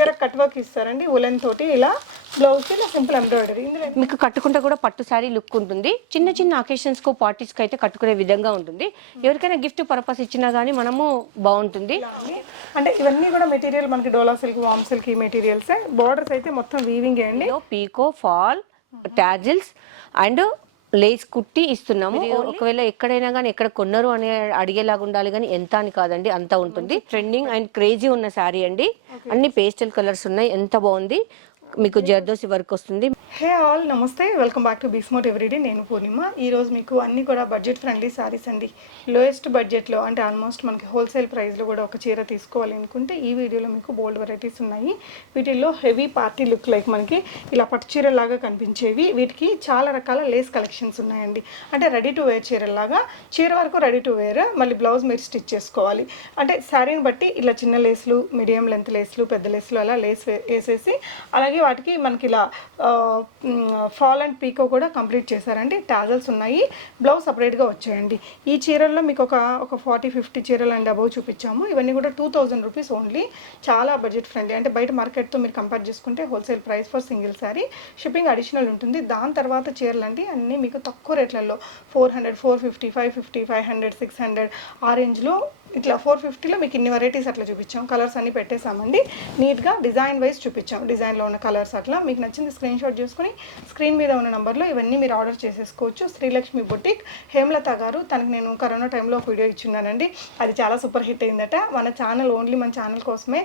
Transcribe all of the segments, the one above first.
చీర cut work ఇస్తారండి woollen తోటి ఇలా బ్లౌజ్ ఇలా సింపుల్ ఎంబ్రాయిడరీ ఇందులో మీకు కట్టుకుంటే కూడా పట్టు సారీ లుక్ ఉంటుంది. చిన్న చిన్న అకేషన్స్కు పార్టీస్కి అయితే కట్టుకునే విధంగా ఉంటుంది. ఎవరికైనా గిఫ్ట్ పర్పస్ ఇచ్చినా గానీ మనము బాగుంటుంది. అంటే ఇవన్నీ కూడా మెటీరియల్ మనకి డోలా సిల్క్ వామ్ సిల్క్ ఈ మెటీరియల్స్ బార్డర్స్ అయితే మొత్తం వీవింగ్ అండి? Pico fall tassels and lace కుట్టి ఇస్తున్నాము. ఒకవేళ ఎక్కడైనా కానీ ఎక్కడ కొన్నారు అని అడిగేలాగా ఉండాలి కానీ ఎంత అని కాదండి అంత ఉంటుంది. ట్రెండింగ్ అండ్ క్రేజీ ఉన్న శారీ అండి. అన్ని పేస్టల్ కలర్స్ ఉన్నాయి. ఎంత బాగుంది. మీకు జర్దోసి వర్క్ వస్తుంది. హే ఆల్ నమస్తే. వెల్కమ్ బ్యాక్ టు బిస్మోట్ ఎవ్రీడే. నేను పూర్ణిమ. ఈ రోజు మీకు అన్ని కూడా బడ్జెట్ ఫ్రెండ్లీ సారీస్ అండి. లోయెస్ట్ బడ్జెట్లో అంటే ఆల్మోస్ట్ మనకి హోల్సేల్ ప్రైస్లో కూడా ఒక చీర తీసుకోవాలి అనుకుంటే ఈ వీడియోలో మీకు బోల్డ్ వెరైటీస్ ఉన్నాయి. వీటిల్లో హెవీ పార్టీ లుక్ లైక్ మనకి ఇలా పట్టు చీరలాగా కనిపించేవి. వీటికి చాలా రకాల లేస్ కలెక్షన్స్ ఉన్నాయండి. అంటే రెడీ టు వేర్ చీరలాగా చీర వరకు రెడీ టు వేర్ మళ్ళీ బ్లౌజ్ మీరు స్టిచ్ చేసుకోవాలి. అంటే శారీని బట్టి ఇలా చిన్న లేస్లు మీడియం లెంత్ లేస్లు పెద్ద లేస్లు అలా లేస్ వేసేసి అలాగే వాటికి మనకి ఇలా ఫాల్ అండ్ పీకో కూడా కంప్లీట్ చేశారండి. టాజల్స్ ఉన్నాయి. బ్లౌజ్ సపరేట్గా వచ్చాయండి. ఈ చీరల్లో మీకు ఒక ఒక ఫార్టీ ఫిఫ్టీ చీరలు అండ్ అబౌవ్ చూపించాము. ఇవన్నీ కూడా టూ థౌజండ్ రూపీస్ ఓన్లీ చాలా బడ్జెట్ ఫ్రెండ్లీ అంటే బయట మార్కెట్తో మీరు కంపేర్ చేసుకుంటే wholesale price for single sari shipping additional ఉంటుంది. దాని తర్వాత చీరలు అండి అన్నీ మీకు తక్కువ రేట్లలో four hundred four fifty five fifty five hundred six hundred ఆ రేంజ్లో ఇట్లా ఫోర్ ఫిఫ్టీలో మీకు ఇన్ని వెరైటీస్ అట్లా చూపించాం. కలర్స్ అన్ని పెట్టేసామండి నీట్గా డిజైన్ వైజ్ చూపించాం. డిజైన్లో ఉన్న కలర్స్ అట్లా. మీకు నచ్చింది స్క్రీన్ షాట్ చేసుకుని స్క్రీన్ మీద ఉన్న నెంబర్లో ఇవన్నీ మీరు ఆర్డర్ చేసేసుకోవచ్చు. శ్రీలక్ష్మి బొటిక్ హేమలత గారు తనకి నేను కరోనా టైంలో ఒక వీడియో ఇచ్చున్నానండి. అది చాలా సూపర్ హిట్ అయిందట. మన ఛానల్ ఓన్లీ మన ఛానల్ కోసమే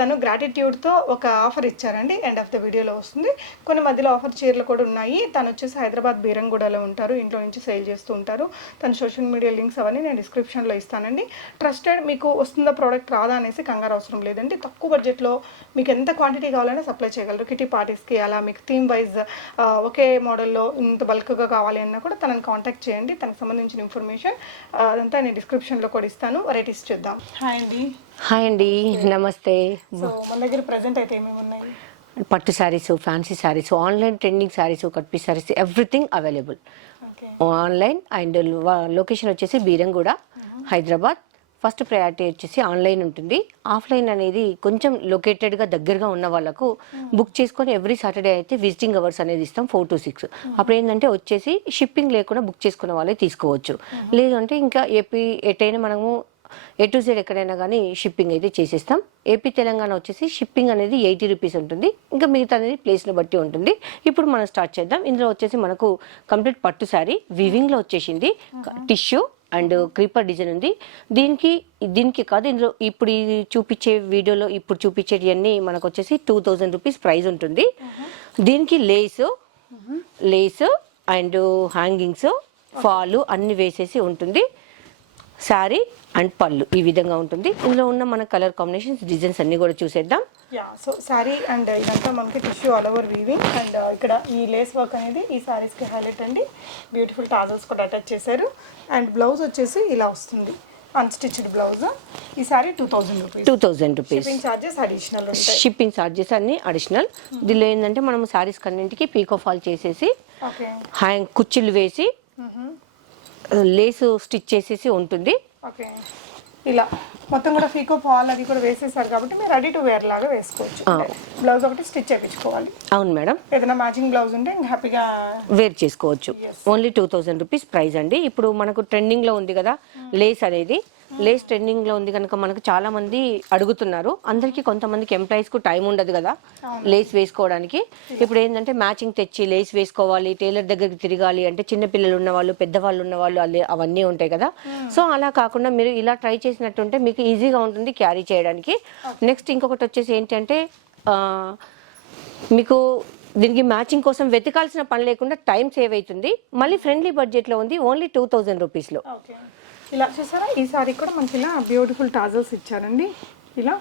తను గ్రాటిట్యూడ్తో ఒక ఆఫర్ ఇచ్చారండి. ఎండ్ ఆఫ్ ద వీడియోలో వస్తుంది. కొన్ని మధ్యలో ఆఫర్ చీరలు కూడా ఉన్నాయి. తను వచ్చేసి హైదరాబాద్ బీరంగూడలో ఉంటారు. ఇంట్లో నుంచి సేల్ చేస్తూ ఉంటారు. తన సోషల్ మీడియా లింక్స్ అవన్నీ నేను డిస్క్రిప్షన్లో ఇస్తానండి. ట్రస్టెడ్ మీకు వస్తుందా ప్రోడక్ట్ రాదా అనేసి కంగారు అవసరం లేదండి. తక్కువ బడ్జెట్లో మీకు ఎంత క్వాంటిటీ కావాలన్నా సప్లై చేయగలరు. కిటీ పార్టీస్కి అలా మీకు థీమ్ వైజ్ ఒకే మోడల్లో ఇంత బల్క్గా కావాలి అన్నా కూడా తనని కాంటాక్ట్ చేయండి. తనకు సంబంధించిన ఇన్ఫర్మేషన్ అదంతా నేను డిస్క్రిప్షన్లో కూడా ఇస్తాను. వెరైటీస్ చూద్దాం. హాయ్ అండి. హాయ్ అండి. నమస్తే. సో మన దగ్గర ప్రజెంట్ అయితే ఏమేమి ఉన్నాయి? పట్టు saris fancy saris online trending saris కట్పి saris everything available okay online and location వచ్చేసి బీరంగూడ హైదరాబాద్ ఫస్ట్ ప్రయారిటీ వచ్చేసి ఆన్లైన్ ఉంటుంది. ఆఫ్లైన్ అనేది కొంచెం లొకేటెడ్గా దగ్గరగా ఉన్న వాళ్ళకు బుక్ చేసుకొని ఎవ్రీ సాటర్డే అయితే విజిటింగ్ అవర్స్ అనేది ఇస్తాం ఫోర్ టు సిక్స్ అప్పుడు ఏంటంటే వచ్చేసి షిప్పింగ్ లేకుండా బుక్ చేసుకున్న వాళ్ళే తీసుకోవచ్చు. లేదు అంటే ఇంకా ఏపీ ఎటైనా మనము ఏ టు జెడ్ ఎక్కడైనా కానీ షిప్పింగ్ అయితే చేసేస్తాం. ఏపీ తెలంగాణ వచ్చేసి షిప్పింగ్ అనేది ఎయిటీ రూపీస్ ఉంటుంది. ఇంకా మిగతా అనేది ప్లేస్ని బట్టి ఉంటుంది. ఇప్పుడు మనం స్టార్ట్ చేద్దాం. ఇందులో వచ్చేసి మనకు కంప్లీట్ పట్టు శారీ. వివింగ్లో వచ్చేసింది. టిష్యూ అండ్ క్రీపర్ డిజైన్ ఉంది. దీనికి దీనికి కాదు ఇందులో ఇప్పుడు చూపించే వీడియోలో ఇప్పుడు చూపించేటివన్నీ మనకు వచ్చేసి టూ థౌజండ్ రూపీస్ ప్రైస్ ఉంటుంది. దీనికి lace lace and hangings fall అన్ని వేసేసి ఉంటుంది. శారీ అండ్ పళ్ళు ఈ విధంగా ఉంటుంది. ఇందులో ఉన్న మన కలర్ కాంబినేషన్స్ డిజైన్స్ అన్ని కూడా చూసేద్దాం. యా సో శారీ అండ్ ఇదంతా మనకి tissue all over weaving and ఇక్కడ ఈ లేస్ వర్క్ అనేది ఈ శారీస్కి హైలైట్ అండి. బ్యూటిఫుల్ టాజల్స్ కూడా అటాచ్ చేశారు. అండ్ బ్లౌజ్ వచ్చేసి ఇలా వస్తుంది. అన్స్టిచ్డ్ బ్లౌజ్ ఈ sari two thousand rupees two thousand rupees shipping charges additional ఉంటాయి. షిప్పింగ్ చార్జెస్ అన్ని అడిషనల్ దీనిలో ఏంటంటే మనం శారీస్ కన్నింటికి పీకో ఫాల్ చేసేసి హ్యాంగ్ కుచ్చిళ్ళు వేసి లేసు స్టిచ్ చేసేసి ఉంటుంది. ఓకే. ఇలా. మొత్తం కూడా ఫీకో పాల్ అది కూడా వేసేసారు కాబట్టి మీరు రెడీ టు వేర్ లాగా వేసుకోవచ్చు. బ్లౌజ్ ఒకటి స్టిచ్ చేయించుకోవాలి అవును మేడం. ఏదైనా మ్యాచింగ్ బ్లౌజ్ ఉంటే ఇంకా హ్యాపీగా వేర్ చేసుకోవచ్చు. Only two thousand rupees price అండి. ఇప్పుడు మనకు ట్రెండింగ్లో ఉంది కదా లేస్ అనేది. లేస్ ట్రెండింగ్లో ఉంది కనుక మనకు చాలా మంది అడుగుతున్నారు. అందరికి కొంతమందికి ఎంప్లాయీస్కు టైం ఉండదు కదా లేస్ వేసుకోవడానికి. ఇప్పుడు ఏంటంటే మ్యాచింగ్ తెచ్చి లేస్ వేసుకోవాలి టైలర్ దగ్గరికి తిరగాలి అంటే చిన్న పిల్లలు ఉన్న వాళ్ళు పెద్దవాళ్ళు ఉన్న వాళ్ళు అల్లే- అవన్నీ ఉంటాయి కదా. సో అలా కాకుండా మీరు ఇలా ట్రై చేసినట్టుంటే మీకు ఈజీగా ఉంటుంది క్యారీ చేయడానికి. నెక్స్ట్ ఇంకొకటి వచ్చేసి ఏంటంటే మీకు దీనికి మ్యాచింగ్ కోసం వెతకాల్సిన పని లేకుండా టైం సేవ్ అవుతుంది. మళ్ళీ ఫ్రెండ్లీ బడ్జెట్లో ఉంది ఓన్లీ టూ థౌజండ్ రూపీస్లో. ఇలా చూసారా? ఈ సారీ కూడా మనకి ఇలా బ్యూటిఫుల్ టాజల్స్ ఇచ్చారండి. ఇలా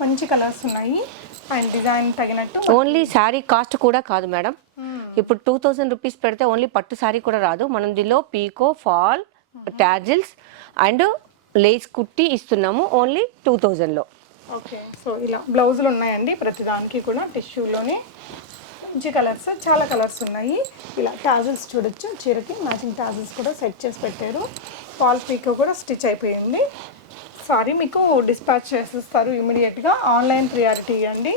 మంచి కలర్స్ ఉన్నాయి. అండ్ డిజైన్ తగినట్టు ఓన్లీ శారీ కాస్ట్ కూడా కాదు మేడం ఇప్పుడు టూ థౌజండ్ రూపీస్ పెడితే ఓన్లీ పట్టు శారీ కూడా రాదు. మనం దీనిలో pico fall tassels and lace కుట్టి ఇస్తున్నాము ఓన్లీ టూ థౌజండ్లో ఓకే సో ఇలా బ్లౌజులు ఉన్నాయండి ప్రతి దానికి కూడా టిష్యూలోనే మంచి కలర్స్ చాలా కలర్స్ ఉన్నాయి. ఇలా టాజల్స్ చూడొచ్చు. చీరకి మ్యాచింగ్ టాజల్స్ కూడా సెట్ చేసి పెట్టారు. పాల్ పీకో కూడా స్టిచ్ అయిపోయింది. సారీ మీకు డిస్పాచ్ చేసేస్తారు ఇమీడియట్గా ఆన్లైన్ ప్రియారిటీ ఇవ్వండి.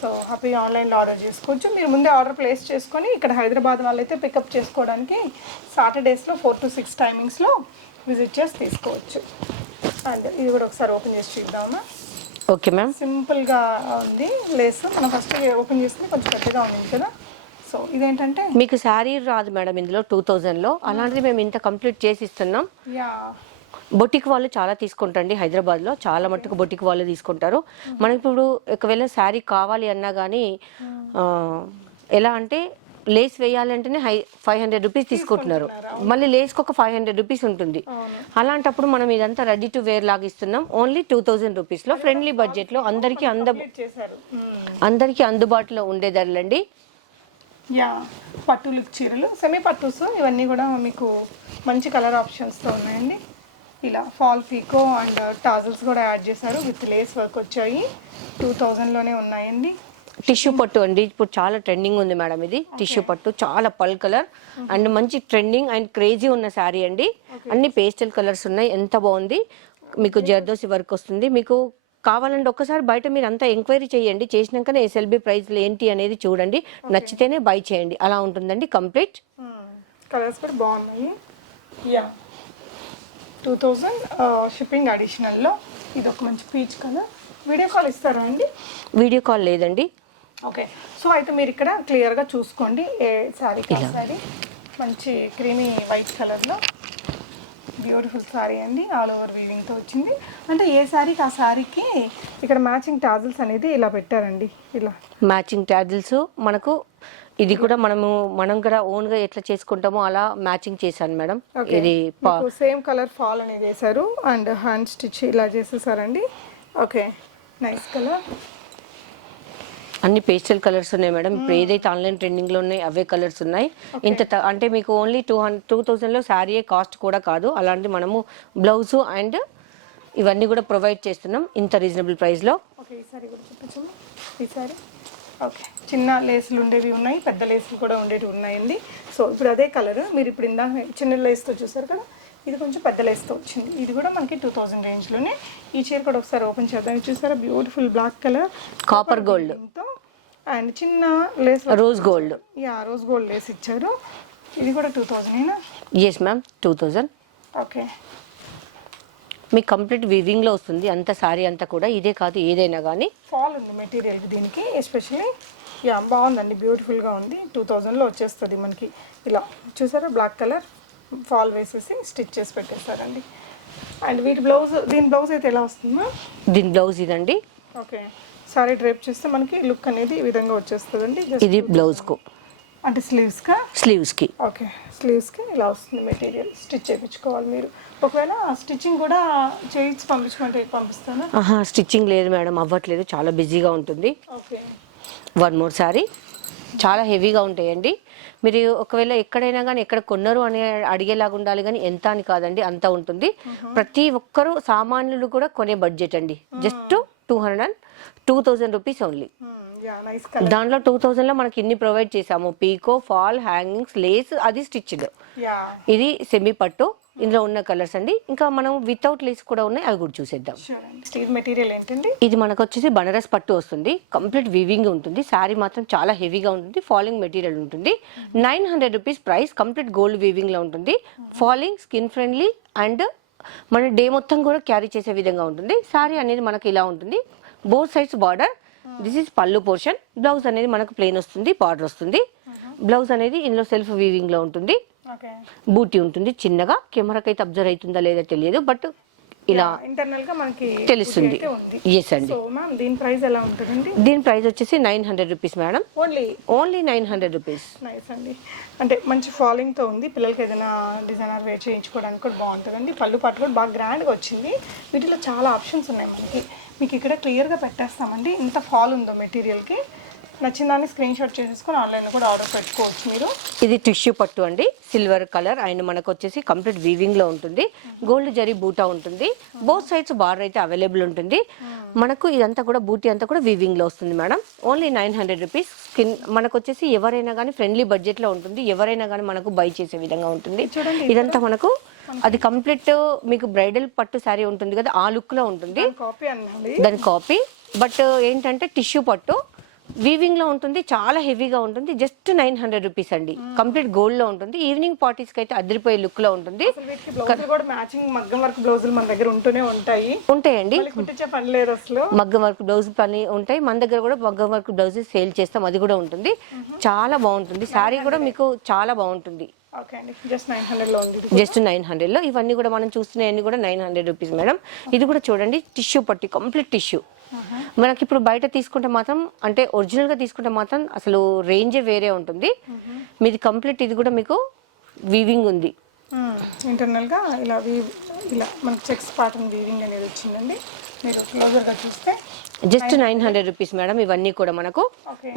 సో హ్యాపీగా ఆన్లైన్లో ఆర్డర్ చేసుకోవచ్చు. మీరు ముందే ఆర్డర్ ప్లేస్ చేసుకొని ఇక్కడ హైదరాబాద్ వాళ్ళైతే పికప్ చేసుకోవడానికి సాటర్డేస్లో ఫోర్ టు సిక్స్ టైమింగ్స్లో విజిట్ చేసి తీసుకోవచ్చు. అండ్ ఇది కూడా ఒకసారి ఓపెన్ చేసి చూద్దామా? Okay ma'am. సింపుల్గా ఉంది లేస్. మనం ఫస్ట్ ఓపెన్ చేస్తే కొంచెం పెద్దగా ఉంది కదా సో ఇదేంటంటే మీకు శారీ రాదు మేడం ఇందులో టూ థౌజండ్లో. అలాంటిది మేము ఇంత కంప్లీట్ చేసి ఇస్తున్నాం. యా. బొటిక్ వాళ్ళు చాలా తీసుకుంటారండి హైదరాబాద్లో. చాలా మట్టుకు బొటిక్ వాళ్ళు తీసుకుంటారు. మనకి ఇప్పుడు ఒకవేళ శారీ కావాలి అన్నా కానీ ఎలా అంటే లేస్ వేయాలంటేనే హై ఫైవ్ హండ్రెడ్ రూపీస్ తీసుకుంటున్నారు. మళ్ళీ లేస్కి ఒక ఫైవ్ హండ్రెడ్ రూపీస్ ఉంటుంది. అలాంటప్పుడు మనం ఇదంతా రెడీ టు వేర్ లాగా ఇస్తున్నాం. ఓన్లీ టూ థౌజండ్ రూపీస్లో ఫ్రెండ్లీ బడ్జెట్లో అందరికీ అంద. అందరికీ అందుబాటులో ఉండే ధరలండి యా పట్టులు చీరలు సెమీ పట్టుస్ ఇవన్నీ కూడా మీకు మంచి కలర్ ఆప్షన్స్తో ఉన్నాయండి. ఇలా ఫాల్ పీకో అండ్ టాజల్స్ కూడా యాడ్ చేశారు. విత్ లేస్ వర్క్ వచ్చాయి. టూ థౌజండ్లోనే ఉన్నాయండి. టిష్యూ పట్టు అండి. ఇప్పుడు చాలా ట్రెండింగ్ ఉంది మేడం ఇది. టిష్యూ పట్టు చాలా పల్ కలర్. అండ్ మంచి ట్రెండింగ్ అండ్ క్రేజీ ఉన్న శారీ అండి. అన్ని పేస్టల్ కలర్స్ ఉన్నాయి. ఎంత బాగుంది. మీకు జర్దోసి వర్క్ వస్తుంది. మీకు కావాలంటే ఒక్కసారి బయట మీరు అంతా ఎంక్వైరీ చేయండి. చేసినాకనే ఎస్ఎల్బి ప్రైస్లు ఏంటి అనేది చూడండి. నచ్చితేనే బై చేయండి. అలా ఉంటుందండి కంప్లీట్ కలర్స్ కూడా బాగున్నాయి. యా టూ థౌజండ్ షిప్పింగ్ అడిషనల్లో ఇది ఒక మంచి పీచ్ కలర్ వీడియో కాల్ ఇస్తారా అండి? వీడియో కాల్ లేదండి. ఓకే సో అయితే మీరు ఇక్కడ క్లియర్గా చూసుకోండి. ఏ శారీ కా శారీ మంచి క్రీమీ వైట్ కలర్లో బ్యూటిఫుల్ శారీ అండి. ఆల్ ఓవర్ వీవింగ్తో వచ్చింది. అంటే ఏ శారీకి ఆ శారీకి ఇక్కడ మ్యాచింగ్ టాజిల్స్ అనేది ఇలా పెట్టారండి. ఇలా. మ్యాచింగ్ ట్యాజిల్స్ మనకు ఇది కూడా మనము మనం కూడా ఓన్గా ఎట్లా చేసుకుంటామో అలా మ్యాచింగ్ చేశాను మేడం. ఇది సేమ్ కలర్ ఫాల్ అనేది వేశారు అండ్ హ్యాండ్ స్టిచ్ ఇలా చేసేసారండి. ఓకే నైస్ కలర్ అన్ని పేస్టల్ కలర్స్ ఉన్నాయి మేడం. ఇప్పుడు ఏదైతే ఆన్లైన్ ట్రెండింగ్లో ఉన్నాయి అవే కలర్స్ ఉన్నాయి. ఇంత త- అంటే మీకు ఓన్లీ టూ హండ్రెడ్ టూ థౌసండ్లో శారీ కాస్ట్ కూడా కాదు. అలాంటి మనము బ్లౌజ్ అండ్ ఇవన్నీ కూడా ప్రొవైడ్ చేస్తున్నాం ఇంత రీజనబుల్ ప్రైస్లో. ఓకే ఈ సారీ కూడా చూపించమ్మా ఈ సారీ ఓకే చిన్న లేసులు ఉండేవి ఉన్నాయి పెద్ద లేసులు కూడా ఉండేవి ఉన్నాయండి. సో ఇప్పుడు అదే కలర్ మీరు ఇప్పుడు ఇందాక చిన్న లేస్తో చూసారు కదా ఇది కొంచెం పెద్ద లేస్తో వచ్చింది. ఇది కూడా మనకి టూ థౌజండ్ రేంజ్లోనే ఈ చీర కూడా ఒకసారి ఓపెన్ చేద్దాం. చూసారా? Beautiful black colour copper gold and చిన్న lace rose gold yeah rose gold lace ఇచ్చారు. ఇది కూడా two thousand yes ma'am two thousand okay మీకు కంప్లీట్ వివింగ్లో వస్తుంది. అంత శారీ అంతా కూడా ఇదే కాదు ఏదైనా కానీ ఫాల్ ఉంది మెటీరియల్ దీనికి ఎస్పెషల్లీ యా బాగుందండి బ్యూటిఫుల్గా ఉంది. టూ థౌజండ్లో వచ్చేస్తుంది మనకి. ఇలా చూసారా బ్లాక్ కలర్ ఫాల్ వేసేసి స్టిచ్ చేసి పెట్టేస్తారండి అండ్ వీటి బ్లౌజ్ దీని బ్లౌజ్ అయితే ఎలా వస్తుందా? దీని బ్లౌజ్ ఇదండి. ఓకే సారీ డ్రేప్ చేస్తే మనకి లుక్ అనేది ఈ విధంగా వచ్చేస్తుందండి. ఇది బ్లౌజ్కు. అంటే స్లీవ్స్కా స్లీవ్స్కి ఓకే. స్లీవ్స్కి ఇలా వస్తుంది మెటీరియల్. స్టిచ్ చేయించుకోవాలి మీరు. ఒకవేళ స్టిచ్చింగ్ కూడా చేయించి పంపించమంటే పంపిస్తానా? ఆహా స్టిచ్చింగ్ లేదు మేడం అవ్వట్లేదు. చాలా బిజీగా ఉంటుంది. ఓకే. వన్ మోర్ సారీ చాలా హెవీగా ఉంటాయండి. మీరు ఒకవేళ ఎక్కడైనా కానీ ఎక్కడ కొన్నారు అని అడిగేలాగా ఉండాలి కానీ ఎంత అని కాదండి అంత ఉంటుంది. ప్రతి ఒక్కరూ సామాన్యులు కూడా కొనే బడ్జెట్ అండి. Just two hundred and two thousand rupees only దాంట్లో టూ థౌజండ్లో మనకి ఇన్ని ప్రొవైడ్ చేసాము పీకో ఫాల్ హ్యాంగింగ్స్ లేస్ అది స్టిచ్డ్ ఇది సెమీ పట్టు. ఇందులో ఉన్న కలర్స్ అండి. ఇంకా మనం వితౌట్ లేస్ కూడా ఉన్నాయి. అవి కూడా చూసేద్దాం. స్టీల్ మెటీరియల్ ఏంటండి? ఇది మనకు వచ్చేసి బనారస్ పట్టు వస్తుంది. కంప్లీట్ వివింగ్ ఉంటుంది. శారీ మాత్రం చాలా హెవీగా ఉంటుంది. ఫాలింగ్ మెటీరియల్ ఉంటుంది. Nine hundred rupees price complete gold వీవింగ్లో ఉంటుంది. ఫాలింగ్ స్కిన్ ఫ్రెండ్లీ అండ్ మన డే మొత్తం కూడా క్యారీ చేసే విధంగా ఉంటుంది. శారీ అనేది మనకి ఇలా ఉంటుంది. Both sides border this is pallu portion. Blouse అనేది మనకు ప్లెయిన్ వస్తుంది బార్డర్ వస్తుంది. బ్లౌజ్ అనేది ఇందులో సెల్ఫ్ వీవింగ్లో ఉంటుంది. బూటీ ఉంటుంది చిన్నగా. కెమెరాకి అయితే అబ్జర్వ్ అవుతుందా లేదా తెలియదు బట్ ఇలా ఇంటర్నల్గా మనకి తెలుస్తుంది. ఎస్ అండి. దీని ప్రైస్ ఎలా ఉంటుందండి? దీని ప్రైస్ వచ్చేసి nine hundred rupees madam only only nine hundred rupees nice అండి. అంటే మంచి ఫాలోయింగ్తో ఉంది. పిల్లలకి ఏదైనా డిజైనర్ వేర్ చేయించుకోవడానికి కూడా బాగుంటుందండి. పళ్ళు పాటు కూడా బాగా గ్రాండ్గా వచ్చింది. వీటిలో చాలా ఆప్షన్స్ ఉన్నాయి మనకి. మీకు ఇక్కడ క్లియర్గా పెట్టేస్తామండి. ఇంత ఫాల్ ఉందో మెటీరియల్కి నచ్చిన దాన్ని స్క్రీన్ షాట్ చేసేసుకొని ఆన్లైన్లో కూడా ఆర్డర్ పెట్టుకోవచ్చు మీరు. ఇది టిష్యూ పట్టు అండి. సిల్వర్ కలర్ అండ్ మనకు వచ్చేసి కంప్లీట్ వీవింగ్లో ఉంటుంది. గోల్డ్ జరీ బూటా ఉంటుంది. బోత్ సైడ్స్ బార్డర్ అయితే అవైలబుల్ ఉంటుంది. మనకు ఇదంతా కూడా బూటీ అంతా కూడా వీవింగ్లో వస్తుంది madam. Only nine hundred rupees skin మనకు వచ్చేసి ఎవరైనా కానీ ఫ్రెండ్లీ బడ్జెట్లో ఉంటుంది. ఎవరైనా కానీ మనకు బై చేసే విధంగా ఉంటుంది. చూడండి ఇదంతా మనకు అది కంప్లీట్ మీకు బ్రైడల్ పట్టు శారీ ఉంటుంది కదా ఆ లుక్లో ఉంటుంది. దాని కాపీ బట్ ఏంటంటే టిష్యూ పట్టు. వీవింగ్లో ఉంటుంది చాలా హెవీగా ఉంటుంది జస్ట్ నైన్ హండ్రెడ్ రూపీస్ అండి. కంప్లీట్ గోల్డ్లో ఉంటుంది. ఈవినింగ్ పార్టీస్కి అయితే అదిరిపోయే లుక్లో ఉంటుంది. మ్యాచింగ్ మగ్గం వర్క్ బ్లౌజులు మన దగ్గర ఉంటూనే ఉంటాయి. ఉంటాయండి. మగ్గం వర్క్ బ్లౌజ్ పని ఉంటాయి. మన దగ్గర కూడా మగ్గం వర్క్ బ్లౌజ్ సేల్ చేస్తాం అది కూడా ఉంటుంది. చాలా బాగుంటుంది. శారీ కూడా మీకు చాలా బాగుంటుంది. జస్ట్ నైన్ హండ్రెడ్లో ఇవన్నీ కూడా మనం చూస్తున్నాయన్నీ కూడా నైన్ హండ్రెడ్ రూపీస్ మేడం ఇది కూడా చూడండి టిష్యూ పట్టి కంప్లీట్ టిష్యూ మనకి ఇప్పుడు బయట తీసుకుంటే మాత్రం అంటే ఒరిజినల్గా తీసుకుంటే మాత్రం అసలు రేంజే వేరే ఉంటుంది. మీది కంప్లీట్ ఇది కూడా మీకు వీవింగ్ ఉంది. మ్మ్. ఇంటర్నల్గా ఇలా ఇలా మనకి చెక్స్ పాటర్న్ వీవింగ్ అనేది వచ్చిందండి. మీరు క్లోజర్గా చూస్తే just nine hundred rupees madam ఇవన్నీ కూడా మనకు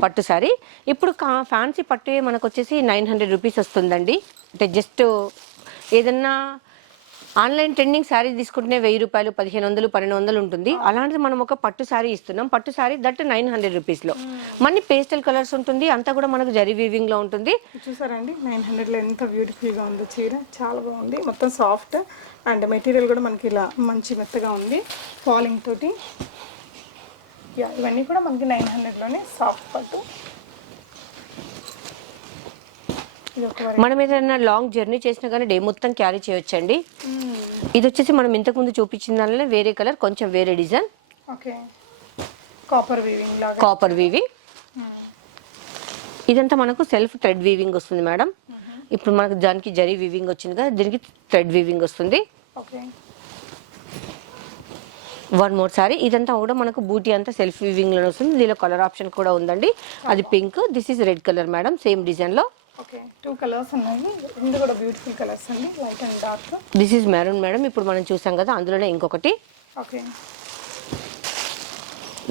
పట్టు సారీ. ఇప్పుడు ఫ్యాన్సీ పట్టు మనకు వచ్చేసి నైన్ హండ్రెడ్ రూపీస్ వస్తుందండి. అంటే జస్ట్ ఏదన్నా ఆన్లైన్ ట్రెండింగ్ శారీ తీసుకుంటే వెయ్యి రూపాయలు పదిహేను వందలు పన్నెండు వందలు ఉంటుంది. అలాంటిది మనం ఒక పట్టు శారీ ఇస్తున్నాం. పట్టు శారీ దట్ నైన్ హండ్రెడ్ రూపీస్లో. మళ్ళీ పేస్టల్ కలర్స్ ఉంటుంది. అంతా కూడా మనకు జరీ వీవింగ్లో ఉంటుంది. చూసారండి? నైన్ హండ్రెడ్లో ఎంత బ్యూటిఫుల్గా ఉందో చీర. చాలా బాగుంది. మొత్తం సాఫ్ట్ అండ్ మెటీరియల్ కూడా మనకి ఇలా మంచి మెత్తగా ఉంది. ఫాలింగ్ తోటి. యా ఇవన్నీ కూడా మనకి నైన్ హండ్రెడ్లోనే సాఫ్ట్ పట్టు. మనం ఏదైనా లాంగ్ జర్నీ చేసినా కానీ డే మొత్తం క్యారీ చేయొచ్చండి. ఇది వచ్చేసి మనం ఇంతకుముందు చూపించిన దానిలో వేరే కలర్ కొంచెం వేరే డిజైన్ ఓకే. కాపర్ వీవింగ్ లాగా. కాపర్ వీవింగ్ ఇదంతా మనకు సెల్ఫ్ థ్రెడ్ వీవింగ్ వస్తుంది మేడం. ఇప్పుడు మనకు దానికి జరీ వీవింగ్ వచ్చింది కదా దీనికి థ్రెడ్ వీవింగ్ వస్తుంది. ఓకే. One more sari. ఇదంతా కూడా మనకు బూటీ అంతా సెల్ఫ్ వీవింగ్లో వస్తుంది. దీనిలో కలర్ ఆప్షన్ కూడా ఉందండి. అది pink. This is red colour madam same డిజైన్లో. ఓకే టూ కలర్స్ ఉన్నాయి. రెండు కూడా బ్యూటిఫుల్ కలర్స్ అండి. Light and dark this is maroon madam ఇప్పుడు మనం చూసాం కదా అందులోనే ఇంకొకటి. ఓకే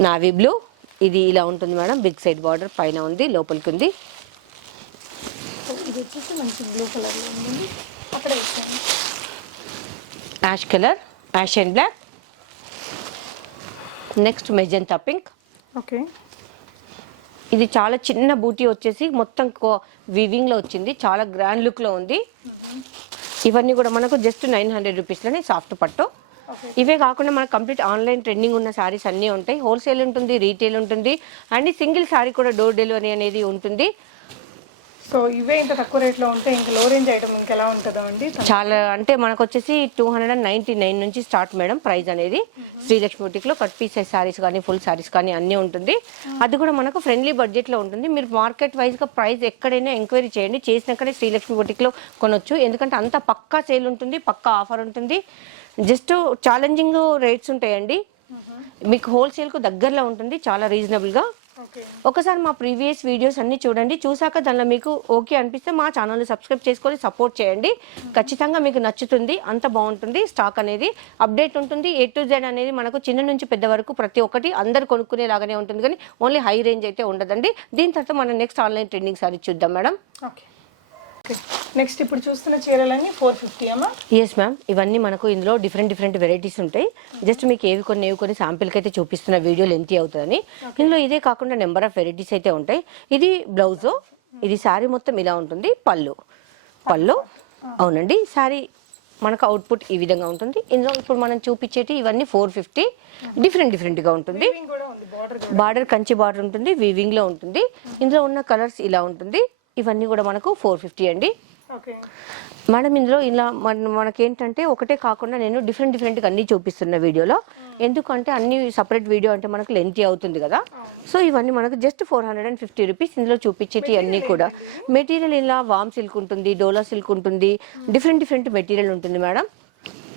నావీ బ్లూ ఇది ఇలా ఉంటుంది మేడం బిగ్ సైడ్ బార్డర్ పైన ఉంది లోపలికి ఉంది. ఇది వచ్చేసి మంచి బ్లూ కలర్లో ఉంది. అక్కడ ఇచ్చాను ash colour ash and black next magenta pink okay ఇది చాలా చిన్న బూటీ వచ్చేసి మొత్తం వీవింగ్లో వచ్చింది. చాలా గ్రాండ్ లుక్లో ఉంది. ఇవన్నీ కూడా మనకు జస్ట్ నైన్ హండ్రెడ్ రూపీస్లోనే సాఫ్ట్ పట్టు. ఇవే కాకుండా మనకు కంప్లీట్ ఆన్లైన్ ట్రెండింగ్ ఉన్న శారీస్ అన్నీ ఉంటాయి. హోల్సేల్ ఉంటుంది రీటైల్ ఉంటుంది. అండ్ సింగిల్ శారీ కూడా డోర్ డెలివరీ అనేది ఉంటుంది. సో ఇవే ఇంత తక్కువ రేట్లో ఉంటే ఇంకా లో రేంజ్ ఐటమ్ ఇంకెలా ఉంటుందో అండి. చాలా అంటే మనకు వచ్చేసి two hundred and ninety nine నుంచి స్టార్ట్ మేడం ప్రైస్ అనేది. శ్రీలక్ష్మి బుటిక్లో కట్ పీస్ శారీస్ కానీ ఫుల్ శారీస్ కానీ అన్నీ ఉంటుంది. అది కూడా మనకు ఫ్రెండ్లీ బడ్జెట్లో ఉంటుంది. మీరు మార్కెట్ వైజ్గా ప్రైస్ ఎక్కడైనా ఎంక్వైరీ చేయండి. చేసినాకనే శ్రీలక్ష్మి బుటిక్లో కొనొచ్చు. ఎందుకంటే అంత పక్కా సేల్ ఉంటుంది పక్కా ఆఫర్ ఉంటుంది. జస్ట్ ఛాలెంజింగ్ రేట్స్ ఉంటాయండి. మీకు హోల్సేల్కు దగ్గరలో ఉంటుంది. చాలా రీజనబుల్గా ఒకసారి మా ప్రీవియస్ వీడియోస్ అన్ని చూడండి. చూసాక దానిలో మీకు ఓకే అనిపిస్తే మా ఛానల్ని సబ్స్క్రైబ్ చేసుకొని సపోర్ట్ చేయండి. ఖచ్చితంగా మీకు నచ్చుతుంది. అంత బాగుంటుంది. స్టాక్ అనేది అప్డేట్ ఉంటుంది. ఏ టు జెడ్ అనేది మనకు చిన్న నుంచి పెద్ద వరకు ప్రతి ఒక్కటి అందరు కొనుక్కునేలాగానే ఉంటుంది. కానీ ఓన్లీ హై రేంజ్ అయితే ఉండదండి. దీని తర్వాత మనం నెక్స్ట్ ఆన్లైన్ ట్రెండింగ్ సారీ చూద్దాం మేడం. Okay okay. నెక్స్ట్ ఇప్పుడు చూస్తున్న చీరలన్నీ ఫోర్ ఫిఫ్టీ అమ్మా? ఎస్ మ్యామ్ ఇవన్నీ మనకు ఇందులో డిఫరెంట్ డిఫరెంట్ వెరైటీస్ ఉంటాయి. జస్ట్ మీకు ఏవి కొన్ని ఏవి కొన్ని శాంపిల్కి అయితే చూపిస్తున్న వీడియో లెంతీ అవుతుందని. ఇందులో ఇదే కాకుండా నెంబర్ ఆఫ్ వెరైటీస్ అయితే ఉంటాయి. ఇది బ్లౌజ్ ఇది శారీ మొత్తం ఇలా ఉంటుంది. పళ్ళు. పళ్ళు. అవునండి. శారీ మనకు అవుట్పుట్ ఈ విధంగా ఉంటుంది. ఇందులో ఇప్పుడు మనం చూపించేటి ఇవన్నీ ఫోర్ ఫిఫ్టీ డిఫరెంట్ డిఫరెంట్గా ఉంటుంది. బార్డర్ బార్డర్ కంచి బార్డర్ ఉంటుంది. వీవింగ్లో ఉంటుంది. ఇందులో ఉన్న కలర్స్ ఇలా ఉంటుంది. ఇవన్నీ కూడా మనకు ఫోర్ ఫిఫ్టీ అండి. ఓకే. మేడం ఇందులో ఇలా మన మనకేంటంటే ఒకటే కాకుండా నేను డిఫరెంట్ డిఫరెంట్గా అన్ని చూపిస్తున్న వీడియోలో. ఎందుకంటే అన్ని సపరేట్ వీడియో అంటే మనకు లెంతీ అవుతుంది కదా. సో ఇవన్నీ మనకు just four hundred and fifty rupees ఇందులో చూపించేటి అన్నీ కూడా. మెటీరియల్ ఇలా వామ్ సిల్క్ ఉంటుంది డోలా సిల్క్ ఉంటుంది డిఫరెంట్ డిఫరెంట్ మెటీరియల్ ఉంటుంది మేడం.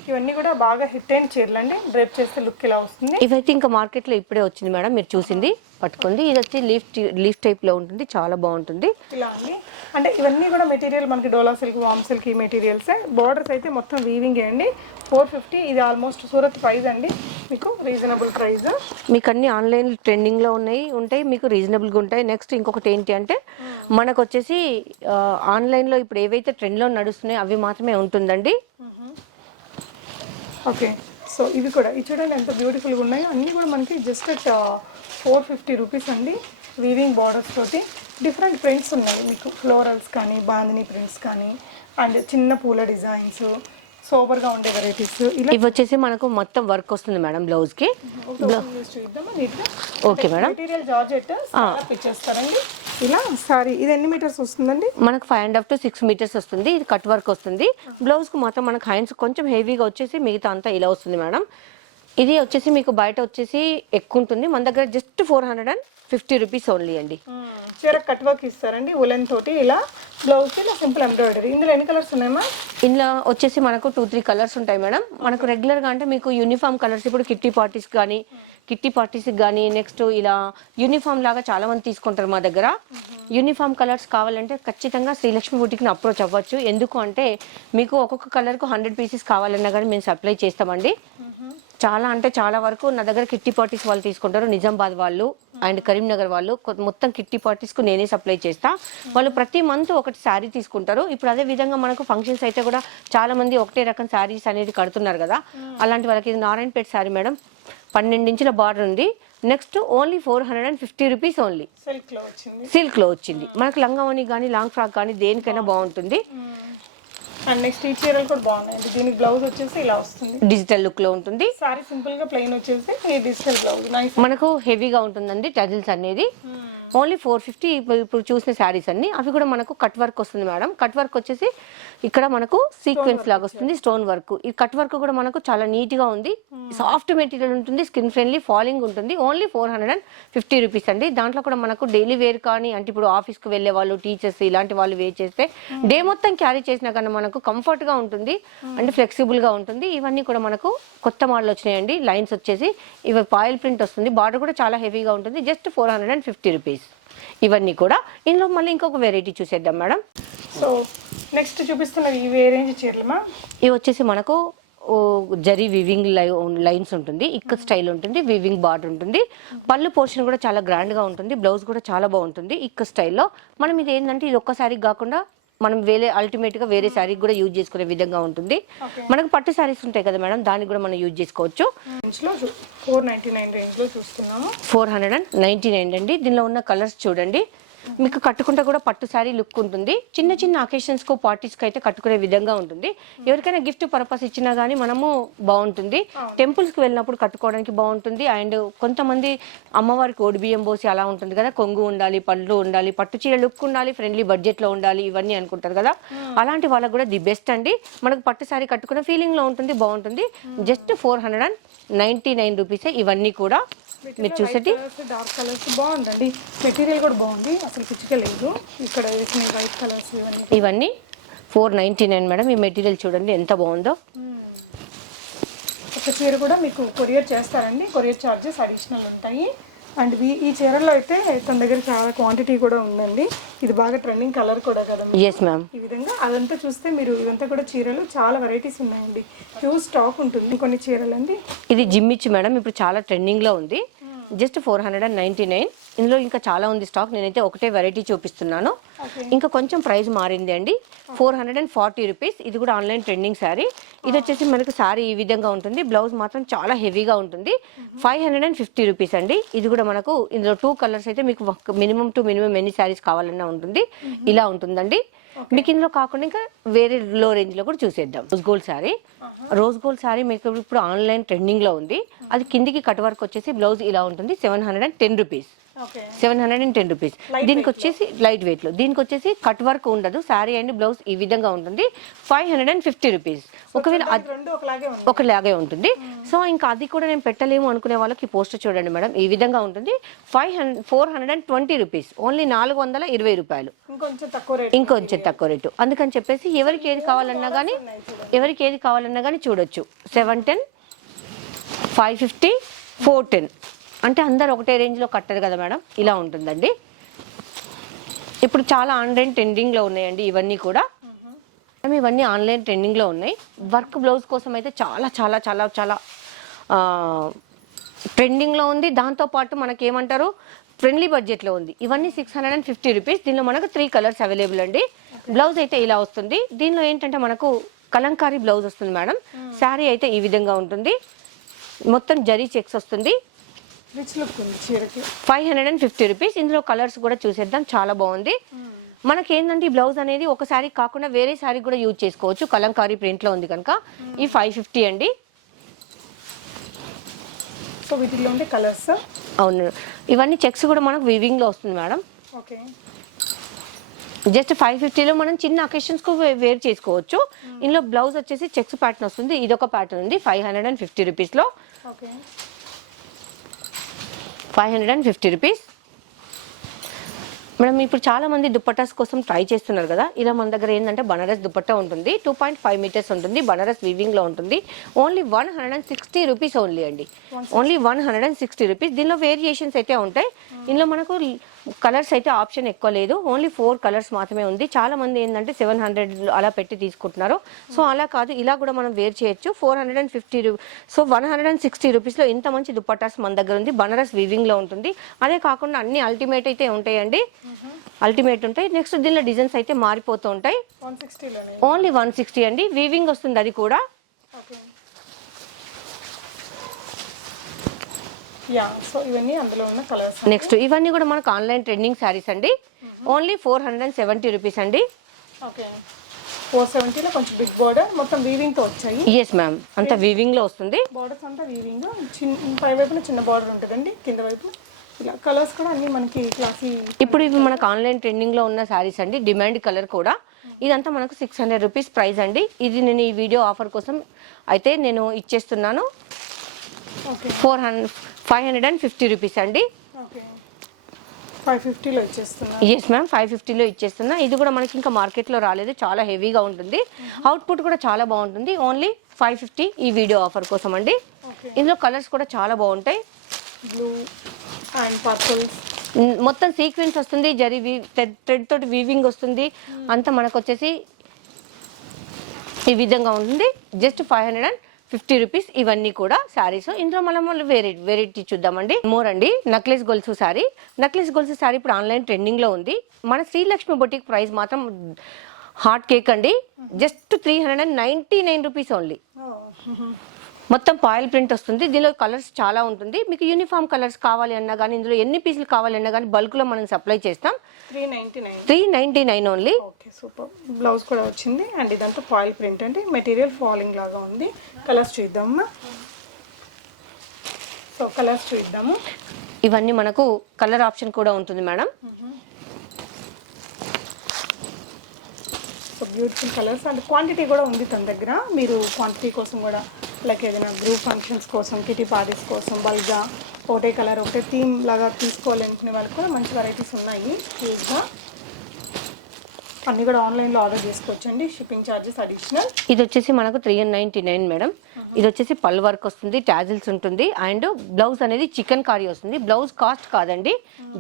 ఇవన్నీ కూడా బాగా హిట్ అయిన చీరలు అండి. డ్రేప్ చేస్తే లుక్ ఇలా వస్తుంది. ఇవైతే ఇంకా మార్కెట్లో ఇప్పుడే వచ్చింది మేడం. మీరు చూసింది పట్టుకుంది. ఇది వచ్చి లీఫ్ లీఫ్ టైప్లో ఉంటుంది. చాలా బాగుంటుంది. ఇలా అండి. అంటే ఇవన్నీ కూడా మెటీరియల్ మనకి డోలా సిల్క్ వామ్ సిల్క్ ఈ మెటీరియల్సే. బార్డర్స్ అయితే మొత్తం వీవింగ్ అండి. ఫోర్ ఫిఫ్టీ ఇది ఆల్మోస్ట్ సూరత్ ప్రైస్ అండి. మీకు రీజనబుల్ ప్రైస్ మీకు అన్ని ఆన్లైన్ ట్రెండింగ్లో ఉన్నాయి ఉంటాయి. మీకు రీజనబుల్గా ఉంటాయి. నెక్స్ట్ ఇంకొకటి ఏంటి అంటే మనకు వచ్చేసి ఆన్లైన్లో ఇప్పుడు ఏవైతే ట్రెండ్లో నడుస్తున్నాయో అవి మాత్రమే ఉంటుందండి. ఓకే సో ఇవి కూడా. ఇది చూడండి ఎంత బ్యూటిఫుల్గా ఉన్నాయో. అన్నీ కూడా మనకి జస్ట్ ఫోర్ ఫిఫ్టీ రూపీస్ అండి. వీవింగ్ బార్డర్స్ తోటి డిఫరెంట్ ప్రింట్స్ ఉన్నాయి. మీకు ఫ్లోరల్స్ కానీ బాందిని ప్రింట్స్ కానీ అండ్ చిన్న పూల డిజైన్స్ సోబర్గా ఉండే వెరైటీస్ ఇలా ఇవి వచ్చేసి మనకు మొత్తం వర్క్ వస్తుంది మేడం బ్లౌజ్కి. ఒకటి open చేసి చూద్దామా నీట్గా okay madam material georgette scallop ఇచ్చేస్తారండి. ఇలా సారీ ఇది ఎన్ని మీటర్స్ వస్తుందండి? మనకు five and half to six metres వస్తుంది. ఇది కట్ వర్క్ వస్తుంది. బ్లౌజ్కు మాత్రం మనకు హ్యాండ్స్ కొంచెం హెవీగా వచ్చేసి మిగతా అంతా ఇలా వస్తుంది మేడం ఇది వచ్చేసి మీకు బయట వచ్చేసి ఎక్కువ ఉంటుంది. మన దగ్గర just four hundred and fifty rupees only అండి. చీర కట్ వర్క్ ఇస్తారండి ఉలెన్ తోటి ఇలా బ్లౌజ్ ఇలా సింపుల్ ఎంబ్రాయిడరీ. ఇందులో ఎన్ని కలర్స్ ఉన్నాయమ్మా ఇందులో వచ్చేసి మనకు టూ త్రీ కలర్స్ ఉంటాయి మేడం. మనకు రెగ్యులర్గా అంటే మీకు యూనిఫామ్ కలర్స్ ఇప్పుడు కిట్టి పార్టీస్ కానీ కిట్టి పార్టీస్ కానీ నెక్స్ట్ ఇలా యూనిఫామ్ లాగా చాలా మంది తీసుకుంటారు మా దగ్గర. యూనిఫామ్ కలర్స్ కావాలంటే ఖచ్చితంగా శ్రీలక్ష్మి బుటిక్ని అప్రోచ్ అవ్వచ్చు. ఎందుకు అంటే మీకు ఒక్కొక్క కలర్కు హండ్రెడ్ పీసెస్ కావాలన్నా కానీ మేము సప్లై చేస్తామండి. చాలా అంటే చాలా వరకు నా దగ్గర కిట్టి పార్టీస్ వాళ్ళు తీసుకుంటారు నిజామాబాద్ వాళ్ళు. అండ్ కరీంనగర్ వాళ్ళు మొత్తం కిట్టి పార్టీస్కు నేనే సప్లై చేస్తా. వాళ్ళు ప్రతి మంత్ ఒకటి శారీ తీసుకుంటారు. ఇప్పుడు అదే విధంగా మనకు ఫంక్షన్స్ అయితే కూడా చాలా మంది ఒకటే రకం శారీస్ అనేది కడుతున్నారు కదా. అలాంటి వాళ్ళకి ఇది నారాయణపేట శారీ మేడం. పన్నెండు ఇంచుల బార్డర్ ఉంది. Next only four hundred and fifty rupees only. సిల్క్లో వచ్చింది. సిల్క్లో వచ్చింది మనకు లంగావని కానీ లాంగ్ ఫ్రాక్ కానీ దేనికైనా బాగుంటుంది. అండ్ నెక్స్ట్ ఈ చీరలు కూడా బాగున్నాయండి. దీనికి బ్లౌజ్ వచ్చేసి ఇలా వస్తుంది. డిజిటల్ లుక్లో ఉంటుంది. సారీ సింపుల్గా ప్లెయిన్ వచ్చేసి డిజిటల్ బ్లౌజ్ మనకు హెవీగా ఉంటుందండి టజిల్స్ అనేది. ఓన్లీ ఫోర్ ఫిఫ్టీ ఇప్పుడు చూసిన శారీస్ అన్ని. అవి కూడా మనకు కట్ వర్క్ వస్తుంది మేడం. కట్ వర్క్ వచ్చేసి ఇక్కడ మనకు సీక్వెన్స్ లాగా వస్తుంది. Stone work. ఈ కట్ వర్క్ కూడా మనకు చాలా నీట్గా ఉంది సాఫ్ట్ మెటీరియల్ ఉంటుంది స్కిన్ ఫ్రెండ్లీ ఫాలింగ్ ఉంటుంది. Only four hundred and fifty rupees అండి. దాంట్లో కూడా మనకు డైలీ వేర్ కానీ అంటే ఇప్పుడు ఆఫీస్కు వెళ్ళే వాళ్ళు టీచర్స్ ఇలాంటి వాళ్ళు వేర్ చేస్తే డే మొత్తం క్యారీ చేసినా కన్నా మనకు కంఫర్ట్గా ఉంటుంది. అంటే ఫ్లెక్సిబుల్గా ఉంటుంది. ఇవన్నీ కూడా మనకు కొత్త మోడల్ వచ్చినాయండి. లైన్స్ వచ్చేసి ఇవి పాయిల్ ప్రింట్ వస్తుంది. బార్డర్ కూడా చాలా హెవీగా ఉంటుంది. Just four hundred and fifty rupees. ఇవన్నీ కూడా. ఇందులో మళ్ళీ ఇంకొక వెరైటీ చూసేద్దాం మేడం సో నెక్స్ట్ చూపిస్తున్నవి ఇవి ఏ రేంజ్ చీరలమా ఇవి వచ్చేసి మనకు జరీ వివింగ్ లైన్స్ ఉంటుంది. ఇక్కడ స్టైల్ ఉంటుంది వివింగ్ బార్డర్ ఉంటుంది. పళ్ళు పోర్షన్ కూడా చాలా గ్రాండ్గా ఉంటుంది బ్లౌజ్ కూడా చాలా బాగుంటుంది. ఇక్కడ స్టైల్లో మనం ఇది ఏంటంటే ఇది ఒక్కసారి కాకుండా మనం వేరే అల్టిమేట్గా వేరే శారీ కూడా యూజ్ చేసుకునే విధంగా ఉంటుంది. మనకు పట్టు శారీస్ ఉంటాయి కదా మేడం దానికి కూడా మనం యూజ్ చేసుకోవచ్చు. Four hundred and ninety nine అండి. దీనిలో ఉన్న కలర్స్ చూడండి. మీకు కట్టుకుంటే కూడా పట్టు శారీ లుక్ ఉంటుంది. చిన్న చిన్న అకేషన్స్కు పార్టీస్కి అయితే కట్టుకునే విధంగా ఉంటుంది. ఎవరికైనా గిఫ్ట్ పర్పస్ ఇచ్చినా గానీ మనము బాగుంటుంది. టెంపుల్స్కి వెళ్ళినప్పుడు కట్టుకోవడానికి బాగుంటుంది. అండ్ కొంతమంది అమ్మవారికి ఓడి బియ్యం పోసి అలా ఉంటుంది కదా కొంగు ఉండాలి పళ్ళు ఉండాలి పట్టు చీర లుక్ ఉండాలి ఫ్రెండ్లీ బడ్జెట్లో ఉండాలి ఇవన్నీ అనుకుంటారు కదా. అలాంటి వాళ్ళకి కూడా ది బెస్ట్ అండి. మనకు పట్టు శారీ కట్టుకున్న ఫీలింగ్లో ఉంటుంది బాగుంటుంది. Just four hundred and ninety nine rupees ఇవన్నీ కూడా. మీరు చూసేటి డార్క్ కలర్స్ బాగుందండి. మెటీరియల్ కూడా బాగుంది. అసలు పిచ్చుకలేదు ఇక్కడ వేసిన వైట్ కలర్స్ ఇవన్నీ ఇవన్నీ ఫోర్ నైంటీ నైన్ మేడం. ఈ మెటీరియల్ చూడండి ఎంత బాగుందో. ఒక చీర కూడా మీకు కొరియర్ చేస్తారండి. కొరియర్ ఛార్జెస్ అడిషనల్ ఉంటాయి. అండ్ ఈ చీరలో అయితే తన దగ్గర చాలా క్వాంటిటీ కూడా ఉందండి. ఇది బాగా ట్రెండింగ్ కలర్ కూడా కదా ఎస్ మ్యామ్ ఈ విధంగా అదంతా చూస్తే మీరు ఇవంతా కూడా చీరలు చాలా వెరైటీస్ ఉన్నాయండి. హ్యూజ్ స్టాక్ ఉంటుంది కొన్ని చీరలు అండి ఇది జిమ్మిచ్చు మేడం. ఇప్పుడు చాలా ట్రెండింగ్లో ఉంది. Just four hundred and ninety nine ఇందులో ఇంకా చాలా ఉంది స్టాక్. నేనైతే ఒకటే వెరైటీ చూపిస్తున్నాను. ఇంకా కొంచెం ప్రైస్ మారింది అండి. Four hundred and forty rupees ఇది కూడా ఆన్లైన్ ట్రెండింగ్ శారీ ఇది వచ్చేసి మనకు శారీ ఈ విధంగా ఉంటుంది. బ్లౌజ్ మాత్రం చాలా హెవీగా ఉంటుంది. Five hundred and fifty rupees అండి. ఇది కూడా మనకు ఇందులో టూ కలర్స్ అయితే మీకు మినిమం టు మినిమం ఎన్ని శారీస్ కావాలన్నా ఉంటుంది. ఇలా ఉంటుందండి. మీకు ఇందులో కాకుండా ఇంకా వేరే లో రేంజ్లో కూడా చూసేద్దాం. Rose gold sari rose gold sari మీకు ఇప్పుడు ఆన్లైన్ ట్రెండింగ్లో ఉంది. అది కిందికి కట్ వర్క్ వచ్చేసి బ్లౌజ్ ఇలా ఉంటుంది. Seven hundred and ten rupees seven hundred and ten rupees. దీనికి వచ్చేసి లైట్ వెయిట్లో. దీనికి వచ్చేసి కట్ వర్క్ ఉండదు శారీ అండ్ బ్లౌజ్ ఈ విధంగా ఉంటుంది. Five hundred and fifty rupees ఒకవేళ ఒకలాగే ఉంటుంది. సో ఇంకా అది కూడా నేను పెట్టలేము అనుకునే వాళ్ళకి పోస్టర్ చూడండి మేడం. ఈ విధంగా ఉంటుంది. Five hundred four hundred and twenty rupees only నాలుగు వందల ఇరవై రూపాయలు. ఇంకొంచెం తక్కువ రేట్. ఇంకొంచెం తక్కువ రేటు. అందుకని చెప్పేసి ఎవరికి ఏది కావాలన్నా కానీ ఎవరికి ఏది కావాలన్నా కానీ చూడొచ్చు. Seven ten five fifty four ten అంటే అందరు ఒకటే రేంజ్లో కట్టరు కదా మేడం? ఇలా ఉంటుందండి. ఇప్పుడు చాలా ఆన్లైన్ ట్రెండింగ్లో ఉన్నాయండి ఇవన్నీ కూడా. మేడం, ఇవన్నీ ఆన్లైన్ ట్రెండింగ్లో ఉన్నాయి. వర్క్ బ్లౌజ్ కోసం అయితే చాలా చాలా చాలా చాలా ట్రెండింగ్లో ఉంది. దాంతోపాటు మనకి ఏమంటారు? ఫ్రెండ్లీ బడ్జెట్లో ఉంది. ఇవన్నీ six hundred and fifty rupees దీనిలో మనకు త్రీ కలర్స్ అవైలబుల్ అండి. బ్లౌజ్ అయితే ఇలా వస్తుంది. దీనిలో ఏంటంటే మనకు కలంకారీ బ్లౌజ్ వస్తుంది మేడం. శారీ అయితే ఈ విధంగా ఉంటుంది. మొత్తం జరీ చెక్స్ వస్తుంది. రిచ్ లుక్ ఉంది చీరకి? Five hundred and fifty rupees. ఇందులో కలర్స్ కూడా చూసేద్దాం. చాలా బాగుంది. మనకి ఏంటంటే ఈ బ్లౌజ్ అనేది ఒక శారీ కాకుండా వేరే శారీ కూడా యూజ్ చేసుకోవచ్చు. కలంకారీ ప్రింట్లో ఉంది కనుక. ఈ ఫైవ్ ఫిఫ్టీ అండి. సో వీటిల్లో ఉండే కలర్స్? అవును. ఇవన్నీ చెక్స్ కూడా మనకు వీవింగ్లో వస్తుంది మేడం. ఓకే. జస్ట్ ఫైవ్ ఫిఫ్టీలో మనం చిన్న అకేషన్స్కు వే- వేర్ చేసుకోవచ్చు. ఇందులో బ్లౌజ్ వచ్చేసి చెక్స్ ప్యాటర్న్ వస్తుంది. ఇది ఒక ప్యాటర్న్ ఉంది. ఫైవ్ హండ్రెడ్ అండ్ ఫిఫ్టీ రూపీస్లో okay. Five hundred and fifty rupees. Madam ఇప్పుడు చాలా మంది దుప్పటాస్ కోసం ట్రై చేస్తున్నారు కదా. ఇలా మన దగ్గర ఏంటంటే బనారస్ దుప్పట్టా ఉంటుంది. టూ పాయింట్ ఫైవ్ మీటర్స్ ఉంటుంది. బనారస్ వీవింగ్లో ఉంటుంది. Only one hundred and sixty rupees only అండి. Only one hundred and sixty rupees. దీనిలో వేరియేషన్స్ అయితే ఉంటాయి. ఇందులో మనకు కలర్స్ అయితే ఆప్షన్ ఎక్కువ లేదు. ఓన్లీ ఫోర్ కలర్స్ మాత్రమే ఉంది. చాలా మంది ఏంటంటే సెవెన్ హండ్రెడ్ అలా పెట్టి తీసుకుంటున్నారు. సో అలా కాదు ఇలా కూడా మనం వేర్ చేయొచ్చు. Four hundred and fifty so one hundred and sixty రూపీస్లో ఇంత మంచి దుప్పటాస్ మన దగ్గర ఉంది. బనారస్ వీవింగ్లో ఉంటుంది. అదే కాకుండా అన్ని అల్టిమేట్ అయితే ఉంటాయండి. అల్టిమేట్ ఉంటాయి. నెక్స్ట్ దీనిలో డిజైన్స్ అయితే మారిపోతూ ఉంటాయి. ఓన్లీ వన్ సిక్స్టీ అండి. వీవింగ్ వస్తుంది అది కూడా. యా సో ఇవన్నీ అందులో ఉన్న కలర్స్ నెక్స్ట్ ఇవన్నీ కూడా మనకు ఆన్లైన్ ట్రెండింగ్ శారీస్ అండి. Only four hundred and seventy rupees అండి. ఓకే ఫోర్ సెవెంటీలో కొంచెం బిగ్ బార్డర్ మొత్తం వీవింగ్తో వచ్చాయి. ఎస్ మ్యామ్ అంత వీవింగ్లో వస్తుంది. బార్డర్స్ అంతా వీవింగ్ చిన్న పై వైపున చిన్న బార్డర్ ఉంటుందండి కింద వైపు. ఇలా కలర్స్ కూడా అన్ని మనకి క్లాసీ ఇప్పుడు ఇవి మనకు ఆన్లైన్ ట్రెండింగ్లో ఉన్న శారీస్ అండి డిమాండ్ కలర్ కూడా. ఇదంతా మనకు సిక్స్ హండ్రెడ్ రూపీస్ ప్రైస్ అండి. ఇది నేను ఈ వీడియో ఆఫర్ కోసం అయితే నేను ఇచ్చేస్తున్నాను. Four hundred five hundred and fifty rupees అండి. ఓకే ఫైవ్ ఫిఫ్టీలో ఇచ్చేస్తున్నా. ఎస్ మ్యామ్ ఫైవ్ ఫిఫ్టీలో ఇచ్చేస్తున్నా. ఇది కూడా మనకి ఇంకా మార్కెట్లో రాలేదు. చాలా హెవీగా ఉంటుంది. అవుట్పుట్ కూడా చాలా బాగుంటుంది. ఓన్లీ ఫైవ్ ఫిఫ్టీ ఈ వీడియో ఆఫర్ కోసం అండి. ఇందులో కలర్స్ కూడా చాలా బాగుంటాయి. బ్లూ అండ్ పర్పుల్స్ మొత్తం సీక్వెన్స్ వస్తుంది. జరి థ్రెడ్ తోటి వీవింగ్ వస్తుంది. అంతా మనకు వచ్చేసి ఈ విధంగా ఉంటుంది. Just five hundred and fifty rupees ఇవన్నీ కూడా శారీస్. ఇందులో మనం వేరే వెరైటీ చూద్దామండి. మోర్ అండి. నక్లెస్ గొలుసు శారీ నక్లెస్ గొలుసు శారీ ఇప్పుడు ఆన్లైన్ ట్రెండింగ్లో ఉంది. మన శ్రీలక్ష్మి బొటిక్ ప్రైస్ మాత్రం హాట్ కేక్ అండి. Just three hundred and ninety nine rupees only మొత్తం పాయిల్ ప్రింట్ వస్తుంది. దీనిలో కలర్స్ చాలా ఉంటుంది. మీకు యూనిఫామ్ కలర్స్ కావాలి అన్నా కానీ ఇందులో ఎన్ని పీసులు కావాలన్నా కానీ బల్క్లో మనం సప్లై చేస్తాం. Three ninety nine. Three ninety nine only okay super. Blouse కూడా వచ్చింది. అండ్ ఇదంతా ఫాయిల్ ప్రింట్ అంటే మెటీరియల్ ఫాలింగ్ లాగా ఉంది. కలర్స్ చూద్దామా సో కలర్స్ చూద్దాము. ఇవన్నీ మనకు కలర్ ఆప్షన్ కూడా ఉంటుంది madam. So beautiful colours. And quantity కూడా ఉంది తన దగ్గర. మీరు క్వాంటిటీ కోసం కూడా లైక్ ఏదైనా గ్రూప్ ఫంక్షన్స్ కోసం కిటీ పార్టీస్ కోసం బల్గా ఒకటే కలర్ ఒకటే థీమ్ లాగా తీసుకోవాలనుకునే వాళ్ళకి కూడా మంచి వెరైటీస్ ఉన్నాయి. హ్యూజ్గా అన్నీ కూడా ఆన్లైన్లో ఆర్డర్ చేసుకోవచ్చండి. షిప్పింగ్ ఛార్జెస్ అడిషనల్ ఇది వచ్చేసి మనకు త్రీ నైన్టీ నైన్ మేడం ఇది వచ్చేసి పల్ వర్క్ వస్తుంది టాజిల్స్ ఉంటుంది. అండ్ బ్లౌజ్ అనేది చికెన్ కారీ వస్తుంది. బ్లౌజ్ కాస్ట్ కాదండి.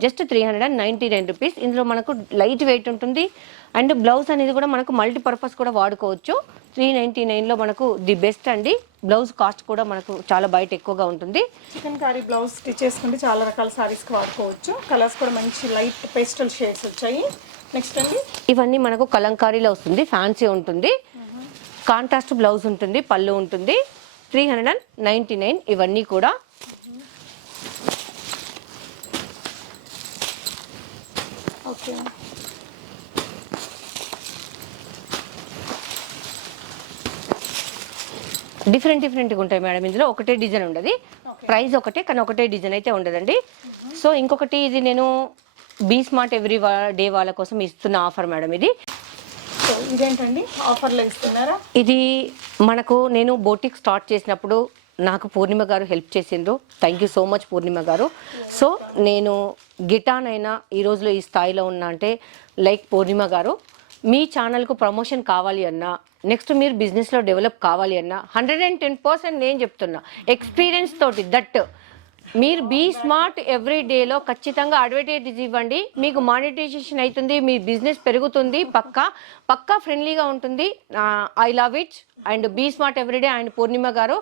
Just three hundred and ninety nine rupees ఇందులో మనకు లైట్ వెయిట్ ఉంటుంది. అండ్ బ్లౌజ్ అనేది కూడా మనకు మల్టీపర్పస్ కూడా వాడుకోవచ్చు. త్రీ నైన్టీ నైన్లో మనకు ది బెస్ట్ అండి. బ్లౌజ్ కాస్ట్ కూడా మనకు చాలా బయట ఎక్కువగా ఉంటుంది. చికెన్ కారీ బ్లౌజ్ స్టిచ్ చేసుకుంటే చాలా రకాల సారీస్కి వాడుకోవచ్చు. కలర్స్ కూడా మంచి లైట్ పేస్టల్ షేడ్స్ వచ్చాయి. నెక్స్ట్ అండి. ఇవన్నీ మనకు కలంకారీలో వస్తుంది ఫ్యాన్సీ ఉంటుంది. కాంట్రాస్ట్ బ్లౌజ్ ఉంటుంది పళ్ళు ఉంటుంది. Three hundred and ninety nine ఇవన్నీ కూడా. ఓకే డిఫరెంట్ డిఫరెంట్గా ఉంటాయి మేడం. ఇందులో ఒకటే డిజైన్ ఉండదు. ప్రైస్ ఒకటే కానీ ఒకటే డిజైన్ అయితే ఉండదండి. సో ఇంకొకటి ఇది నేను బీ స్మార్ట్ ఎవ్రీ డే వాళ్ళ కోసం ఇస్తున్న ఆఫర్ మేడం ఇది. సో ఇదేంటండి? ఆఫర్లో ఇస్తున్నారా? ఇది మనకు నేను బోటిక్ స్టార్ట్ చేసినప్పుడు నాకు పూర్ణిమ గారు హెల్ప్ చేసిండ్రు. Thank you so much Purnima గారు. సో నేను గిటాన్ అయినా ఈ రోజులో ఈ స్థాయిలో ఉన్నా అంటే లైక్ పూర్ణిమ గారు మీ ఛానల్కు ప్రమోషన్ కావాలి అన్నా నెక్స్ట్ మీరు బిజినెస్లో డెవలప్ కావాలి అన్నా హండ్రెడ్ అండ్ టెన్ పర్సెంట్ నేను చెప్తున్నా. ఎక్స్పీరియన్స్ తోటి దట్ మీరు బీ స్మార్ట్ ఎవ్రీ డేలో ఖచ్చితంగా అడ్వర్టైజ్ ఇవ్వండి. మీకు మానిటైజేషన్ అవుతుంది మీ బిజినెస్ పెరుగుతుంది పక్కా పక్కా ఫ్రెండ్లీగా ఉంటుంది. I love it and be smart everyday and Purnima గారు.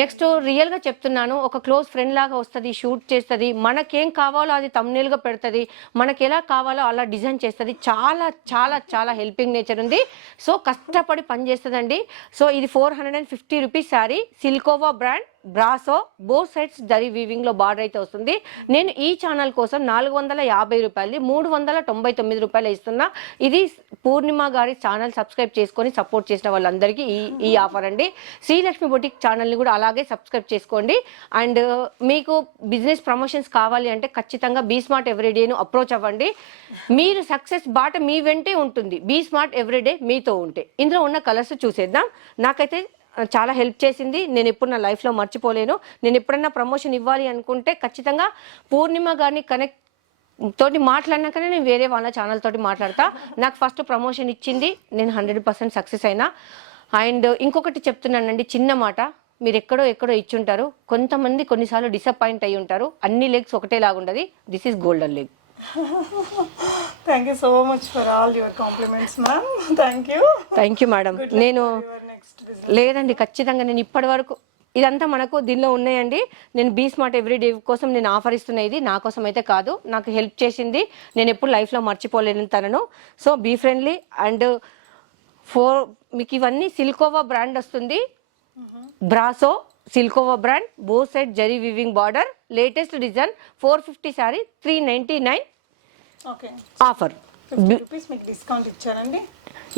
నెక్స్ట్ రియల్గా చెప్తున్నాను ఒక క్లోజ్ ఫ్రెండ్ లాగా వస్తుంది షూట్ చేస్తుంది మనకేం కావాలో అది తమ్నేల్గా పెడుతుంది మనకి ఎలా కావాలో అలా డిజైన్ చేస్తుంది చాలా చాలా చాలా హెల్పింగ్ నేచర్ ఉంది. సో కష్టపడి పని చేస్తుందండి. సో ఇది four hundred and fifty rupees sari Silkova brand brasso both sides zari వీవింగ్లో border అయితే వస్తుంది. నేను ఈ ఛానల్ కోసం నాలుగు వందల యాభై రూపాయలు మూడు వందల తొంభై తొమ్మిది రూపాయలు ఇస్తున్నా. ఇది పూర్ణిమ గారి ఛానల్ సబ్స్క్రైబ్ చేసుకొని సపోర్ట్ చేసిన వాళ్ళందరికీ ఈ ఈ ఆఫర్ అండి. శ్రీలక్ష్మి బొటిక్ ఛానల్ని కూడా అలాగే సబ్స్క్రైబ్ చేసుకోండి. అండ్ uh, మీకు బిజినెస్ ప్రమోషన్స్ కావాలి అంటే ఖచ్చితంగా బీ స్మార్ట్ ఎవ్రీడేను అప్రోచ్ అవ్వండి. మీరు సక్సెస్ బాట మీ వెంటే ఉంటుంది. బీ స్మార్ట్ ఎవ్రీడే మీతో ఉంటే. ఇందులో ఉన్న కలర్స్ చూసేద్దాం. నాకైతే uh, చాలా హెల్ప్ చేసింది. నేను ఎప్పుడు నా లైఫ్లో మర్చిపోలేను. నేను ఎప్పుడన్నా ప్రమోషన్ ఇవ్వాలి అనుకుంటే ఖచ్చితంగా పూర్ణిమ గారిని కనెక్ట్ తోటి మాట్లాడినాకనే నేను వేరే వాళ్ళ ఛానల్ తోటి మాట్లాడతా. నాకు ఫస్ట్ ప్రమోషన్ ఇచ్చింది. నేను హండ్రెడ్ పర్సెంట్ సక్సెస్ అయినా. అండ్ ఇంకొకటి చెప్తున్నానండి చిన్న మాట. మీరు ఎక్కడో ఎక్కడో ఇచ్చుంటారు. కొంతమంది కొన్నిసార్లు డిసప్పాయింట్ అయి ఉంటారు. అన్ని లెగ్స్ ఒకటేలాగా ఉండదు. This is golden leg thank you so much for all your compliments ma'am thank you thank you madam నేను లేదండి ఖచ్చితంగా నేను ఇప్పటి వరకు ఇదంతా మనకు దీనిలో ఉన్నాయండి. నేను బీ స్మార్ట్ ఎవ్రీ డే కోసం నేను ఆఫర్ ఇస్తున్నా ఇది నా కోసం అయితే కాదు. నాకు హెల్ప్ చేసింది. నేను ఎప్పుడు లైఫ్లో మర్చిపోలేను తనను so be friendly and for మీకు ఇవన్నీ సిల్కోవా బ్రాండ్ వస్తుంది. Brasso Silkova brand both set zari weaving border latest design four fifty sari three ninety nine. Okay. Offer. Discount ఇచ్చారండి.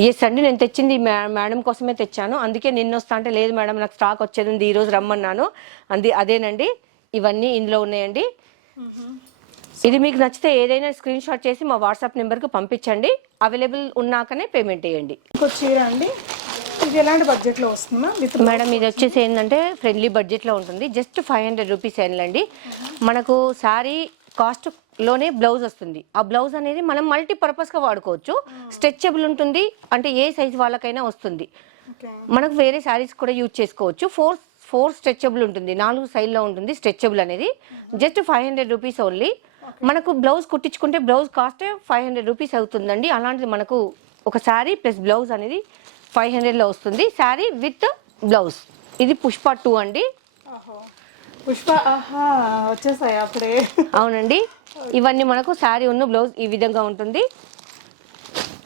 ఎస్ అండి నేను తెచ్చింది మేడం కోసమే తెచ్చాను. అందుకే నిన్న వస్తా అంటే లేదు మేడం నాకు స్టాక్ వచ్చేది ఈ రోజు రమ్మన్నాను. అంది అదేనండి ఇవన్నీ ఇందులో ఉన్నాయండి. ఇది మీకు నచ్చితే ఏదైనా స్క్రీన్ షాట్ చేసి మా వాట్సాప్ నెంబర్కి పంపించండి. అవైలబుల్ ఉన్నాకనే పేమెంట్ చేయండి. ఇంకో చీర అండి. ఇది ఎలాంటి బడ్జెట్లో వస్తుందా విత్ మేడం ఇది వచ్చేసి ఏంటంటే ఫ్రెండ్లీ బడ్జెట్లో ఉంటుంది. జస్ట్ ఫైవ్ హండ్రెడ్ రూపీస్ ఏనండి మనకు శారీ కాస్ట్లోనే బ్లౌజ్ వస్తుంది. ఆ బ్లౌజ్ అనేది మనం మల్టీ పర్పస్గా వాడుకోవచ్చు. స్ట్రెచబుల్ ఉంటుంది. అంటే ఏ సైజ్ వాళ్ళకైనా వస్తుంది. మనకు వేరే శారీస్ కూడా యూజ్ చేసుకోవచ్చు. ఫోర్ ఫోర్ స్ట్రెచబుల్ ఉంటుంది. నాలుగు సైడ్లో ఉంటుంది స్ట్రెచబుల్ అనేది. Just five hundred rupees only మనకు blouse కుట్టించుకుంటే blouse cost five hundred rupees అవుతుందండి. అలాంటిది మనకు ఒక శారీ ప్లస్ బ్లౌజ్ అనేది ఫైవ్ హండ్రెడ్లో వస్తుంది. Sari with blouse. ఇది పుష్ప టూ అండి. పుష్ప వచ్చేసాయి అప్పుడే. అవునండి. ఇవన్నీ మనకు శారీ ఉన్న బ్లౌజ్ ఈ విధంగా ఉంటుంది.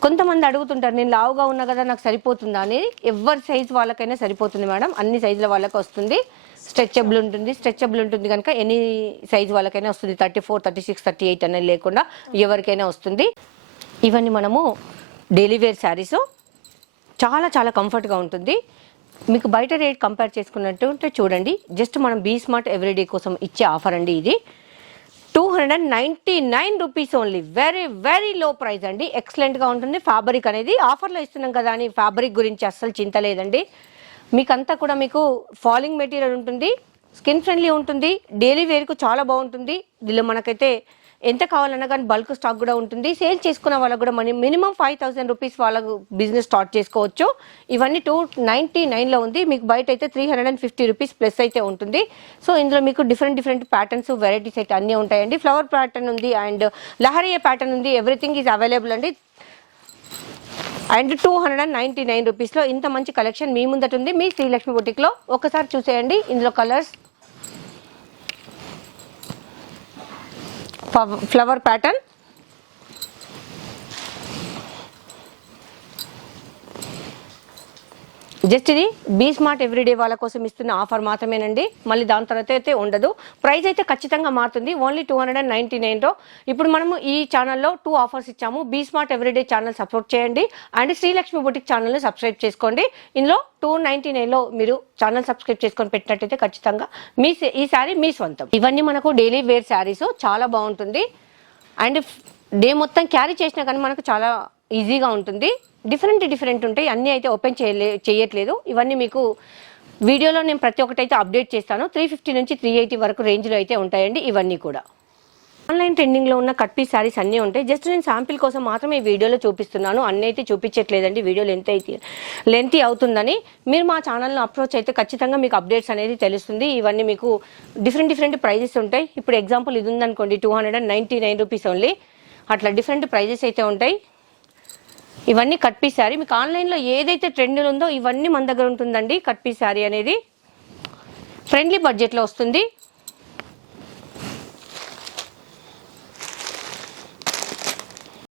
కొంతమంది అడుగుతుంటారు నేను లావుగా ఉన్నా కదా నాకు సరిపోతుందా? అని. ఎవరి సైజ్ వాళ్ళకైనా సరిపోతుంది మేడం. అన్ని సైజుల వాళ్ళకి వస్తుంది. స్ట్రెచబుల్ ఉంటుంది స్ట్రెచబుల్ ఉంటుంది కనుక ఎన్ని సైజ్ వాళ్ళకైనా వస్తుంది. Thirty four thirty six thirty eight అనేది లేకుండా ఎవరికైనా వస్తుంది. ఇవన్నీ మనము డైలీ వేర్ శారీస్ చాలా చాలా కంఫర్ట్గా ఉంటుంది. మీకు బయట రేట్ కంపేర్ చేసుకున్నట్టు ఉంటే చూడండి. జస్ట్ మనం బీ స్మార్ట్ ఎవ్రీడే కోసం ఇచ్చే ఆఫర్ అండి ఇది. Two hundred and ninety nine rupees only. Very very low price అండి. ఎక్సలెంట్గా ఉంటుంది. ఫ్యాబ్రిక్ అనేది ఆఫర్లో ఇస్తున్నాం కదా అని ఫ్యాబ్రిక్ గురించి అస్సలు చింత లేదండి. మీకంతా కూడా మీకు ఫాలింగ్ మెటీరియల్ ఉంటుంది స్కిన్ ఫ్రెండ్లీ ఉంటుంది డైలీ వేర్కు చాలా బాగుంటుంది. దీనిలో మనకైతే ఎంత కావాలన్నా కానీ బల్క్ స్టాక్ కూడా ఉంటుంది. సేల్ చేసుకున్న వాళ్ళకు కూడా money minimum five thousand rupees వాళ్ళకు బిజినెస్ స్టార్ట్ చేసుకోవచ్చు. ఇవన్నీ టూ నైంటీ నైన్లో ఉంది. మీకు బయట అయితే three hundred and fifty rupees plus అయితే ఉంటుంది. సో ఇందులో మీకు డిఫరెంట్ డిఫరెంట్ ప్యాటర్న్స్ వెరైటీస్ అయితే అన్నీ ఉంటాయండి. ఫ్లవర్ ప్యాటర్న్ ఉంది అండ్ లహరియా ప్యాటర్న్ ఉంది. ఎవ్రీథింగ్ ఈజ్ అవైలబుల్ అండి. And two hundred and ninety nine రూపీస్లో ఇంత మంచి కలెక్షన్ మీ ముందట ఉంది మీ శ్రీలక్ష్మి బుటిక్లో ఒకసారి చూసేయండి. ఇందులో కలర్స్. Flower pattern. జస్ట్ ఇది బీ స్మార్ట్ ఎవ్రీడే వాళ్ళ కోసం ఇస్తున్న ఆఫర్ మాత్రమేనండి. మళ్ళీ దాని తర్వాత అయితే ఉండదు. ప్రైస్ అయితే ఖచ్చితంగా మారుతుంది. Only two hundred and ninety నైన్లో ఇప్పుడు మనము ఈ ఛానల్లో టూ ఆఫర్స్ ఇచ్చాము. Be smart everyday channel support చేయండి. అండ్ శ్రీలక్ష్మి బుటిక్ ఛానల్ని సబ్స్క్రైబ్ చేసుకోండి. ఇందులో టూ నైన్టీ నైన్లో మీరు ఛానల్ సబ్స్క్రైబ్ చేసుకొని పెట్టినట్టయితే ఖచ్చితంగా మీ సే- ఈ శారీ మీ సొంతం ఇవన్నీ మనకు డైలీ వేర్ శారీస్. చాలా బాగుంటుంది. అండ్ డే మొత్తం క్యారీ చేసినా కానీ మనకు చాలా ఈజీగా ఉంటుంది. డిఫరెంట్ డిఫరెంట్ ఉంటాయి. అన్నీ అయితే ఓపెన్ చేయలే చేయట్లేదు. ఇవన్నీ మీకు వీడియోలో నేను ప్రతి ఒక్కటి అయితే అప్డేట్ చేస్తాను. త్రీ ఫిఫ్టీ నుంచి త్రీ ఎయిటీ వరకు రేంజ్లో అయితే ఉంటాయండి ఇవన్నీ కూడా. ఆన్లైన్ ట్రెండింగ్లో ఉన్న కట్ పీస్ శారీస్ అన్నీ ఉంటాయి. జస్ట్ నేను శాంపిల్ కోసం మాత్రమే ఈ వీడియోలో చూపిస్తున్నాను. అన్నీ అయితే చూపించట్లేదండి. వీడియో లెంత్ అయితే లెంత్ అవుతుందని మీరు మా ఛానల్ను అప్రోచ్ అయితే ఖచ్చితంగా మీకు అప్డేట్స్ అనేది తెలుస్తుంది. ఇవన్నీ మీకు డిఫరెంట్ డిఫరెంట్ ప్రైజెస్ ఉంటాయి. ఇప్పుడు ఎగ్జాంపుల్ ఇది ఉందనుకోండి two hundred and ninety nine rupees only అట్లా డిఫరెంట్ ప్రైజెస్ అయితే ఉంటాయి. ఇవన్నీ కట్ పీస్ శారీ. మీకు ఆన్లైన్లో ఏదైతే ట్రెండ్ ఉందో ఇవన్నీ మన దగ్గర ఉంటుందండి కట్ పీస్ శారీ అనేది. ఫ్రెండ్లీ బడ్జెట్లో వస్తుంది.